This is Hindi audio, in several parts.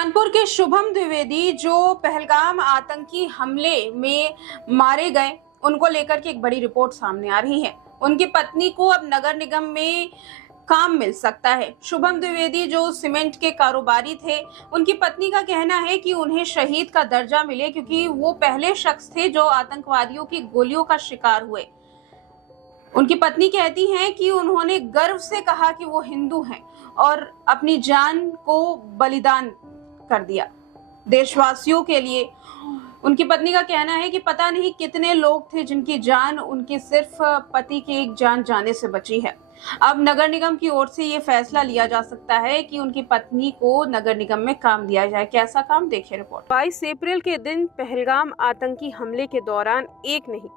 कानपुर के शुभम द्विवेदी जो पहलगाम आतंकी हमले में मारे गए, उनको लेकर के एक बड़ी रिपोर्ट सामने आ रही है। उनकी पत्नी को अब नगर निगम में काम मिल सकता है। शुभम द्विवेदी जो सीमेंट के कारोबारी थे, उनकी पत्नी का कहना है कि उन्हें शहीद का दर्जा मिले क्योंकि वो पहले शख्स थे जो आतंकवादियों की गोलियों का शिकार हुए। उनकी पत्नी कहती हैं कि उन्होंने गर्व से कहा कि वो हिंदू हैं और अपनी जान को बलिदान कर दिया देशवासियों के लिए। उनकी पत्नी का कहना है कि पता नहीं कितने लोग थे जिनकी जान उनके सिर्फ पति के एक जान जाने से बची है। अब नगर निगम की ओर से ये फैसला लिया जा सकता है कि उनकी पत्नी को नगर निगम में काम दिया जाए। कैसा काम, देखिए रिपोर्ट। 22 अप्रैल के दिन पहलगाम आतंकी हमले के दौरान एक नहीं,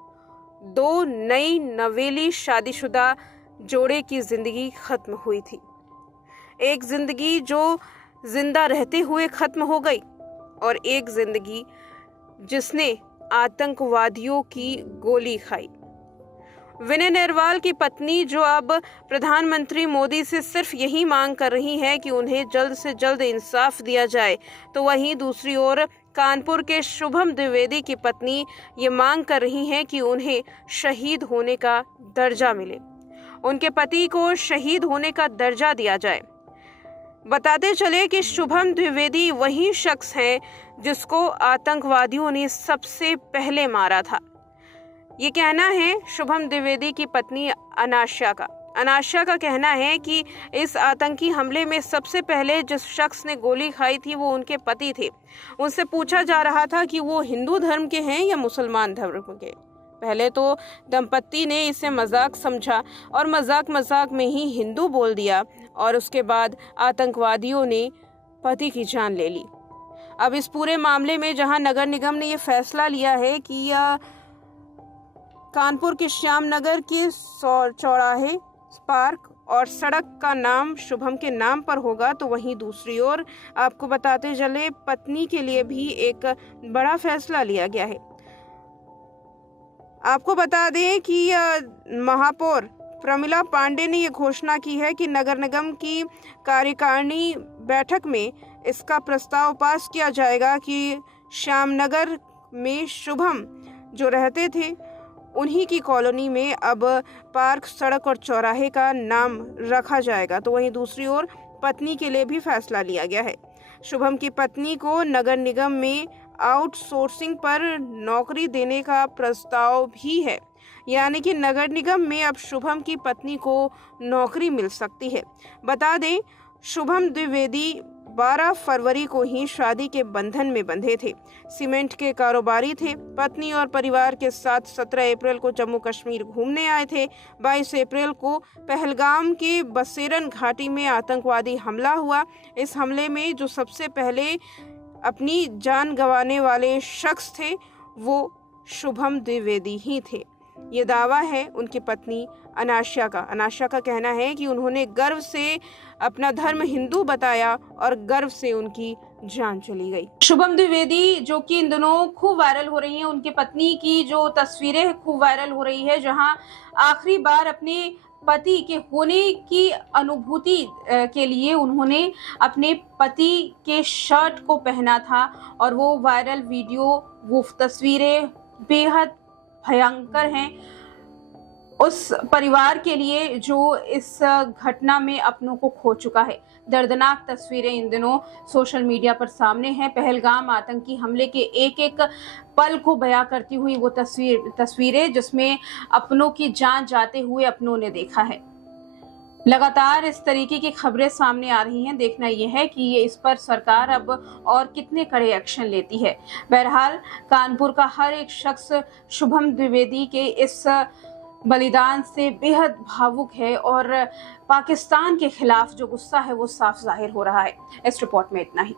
दो नई नवेली शादीशुदा जोड़े की जिंदगी खत्म हुई थी। एक जिंदगी जो जिंदा रहते हुए खत्म हो गई और एक जिंदगी जिसने आतंकवादियों की गोली खाई। विनय नेरवाल की पत्नी जो अब प्रधानमंत्री मोदी से सिर्फ यही मांग कर रही है कि उन्हें जल्द से जल्द इंसाफ दिया जाए, तो वहीं दूसरी ओर कानपुर के शुभम द्विवेदी की पत्नी ये मांग कर रही हैं कि उन्हें शहीद होने का दर्जा मिले, उनके पति को शहीद होने का दर्जा दिया जाए। बताते चले कि शुभम द्विवेदी वही शख्स है जिसको आतंकवादियों ने सबसे पहले मारा था। ये कहना है शुभम द्विवेदी की पत्नी अनाशा का। अनाशा का कहना है कि इस आतंकी हमले में सबसे पहले जिस शख्स ने गोली खाई थी वो उनके पति थे। उनसे पूछा जा रहा था कि वो हिंदू धर्म के हैं या मुसलमान धर्म के। पहले तो दंपत्ति ने इसे मजाक समझा और मजाक में ही हिंदू बोल दिया और उसके बाद आतंकवादियों ने पति की जान ले ली। अब इस पूरे मामले में जहां नगर निगम ने ये फैसला लिया है कि कानपुर के श्याम नगर के चौराहे पार्क और सड़क का नाम शुभम के नाम पर होगा, तो वहीं दूसरी ओर आपको बताते चले पत्नी के लिए भी एक बड़ा फैसला लिया गया है। आपको बता दें कि महापौर प्रमिला पांडे ने यह घोषणा की है कि नगर निगम की कार्यकारिणी बैठक में इसका प्रस्ताव पास किया जाएगा कि श्यामनगर में शुभम जो रहते थे उन्हीं की कॉलोनी में अब पार्क, सड़क और चौराहे का नाम रखा जाएगा। तो वहीं दूसरी ओर पत्नी के लिए भी फैसला लिया गया है। शुभम की पत्नी को नगर निगम में आउटसोर्सिंग पर नौकरी देने का प्रस्ताव भी है, यानी कि नगर निगम में अब शुभम की पत्नी को नौकरी मिल सकती है। बता दें, शुभम द्विवेदी 12 फरवरी को ही शादी के बंधन में बंधे थे। सीमेंट के कारोबारी थे। पत्नी और परिवार के साथ 17 अप्रैल को जम्मू कश्मीर घूमने आए थे। 22 अप्रैल को पहलगाम के बसेरन घाटी में आतंकवादी हमला हुआ। इस हमले में जो सबसे पहले अपनी जान गंवाने वाले शख्स थे वो शुभम द्विवेदी ही थे। ये दावा है उनकी पत्नी अनाशा का। अनाशा का कहना है कि उन्होंने गर्व से अपना धर्म हिंदू बताया और गर्व से उनकी जान चली गई। शुभम द्विवेदी जो कि इन दिनों खूब वायरल हो रही हैं, उनकी पत्नी की जो तस्वीरें खूब वायरल हो रही है, जहां आखिरी बार अपने पति के होने की अनुभूति के लिए उन्होंने अपने पति के शर्ट को पहना था और वो वायरल वीडियो, वो तस्वीरें बेहद भयंकर हैं उस परिवार के लिए जो इस घटना में अपनों को खो चुका है। दर्दनाक तस्वीरें इन दिनों सोशल मीडिया पर सामने हैं। पहलगाम आतंकी हमले के एक एक पल को बयां करती हुई वो तस्वीरें जिसमें अपनों की जान जाते हुए अपनों ने देखा है। लगातार इस तरीके की खबरें सामने आ रही हैं। देखना यह है कि ये इस पर सरकार अब और कितने कड़े एक्शन लेती है। बहरहाल कानपुर का हर एक शख्स शुभम द्विवेदी के इस बलिदान से बेहद भावुक है और पाकिस्तान के खिलाफ जो गुस्सा है वो साफ जाहिर हो रहा है। इस रिपोर्ट में इतना ही।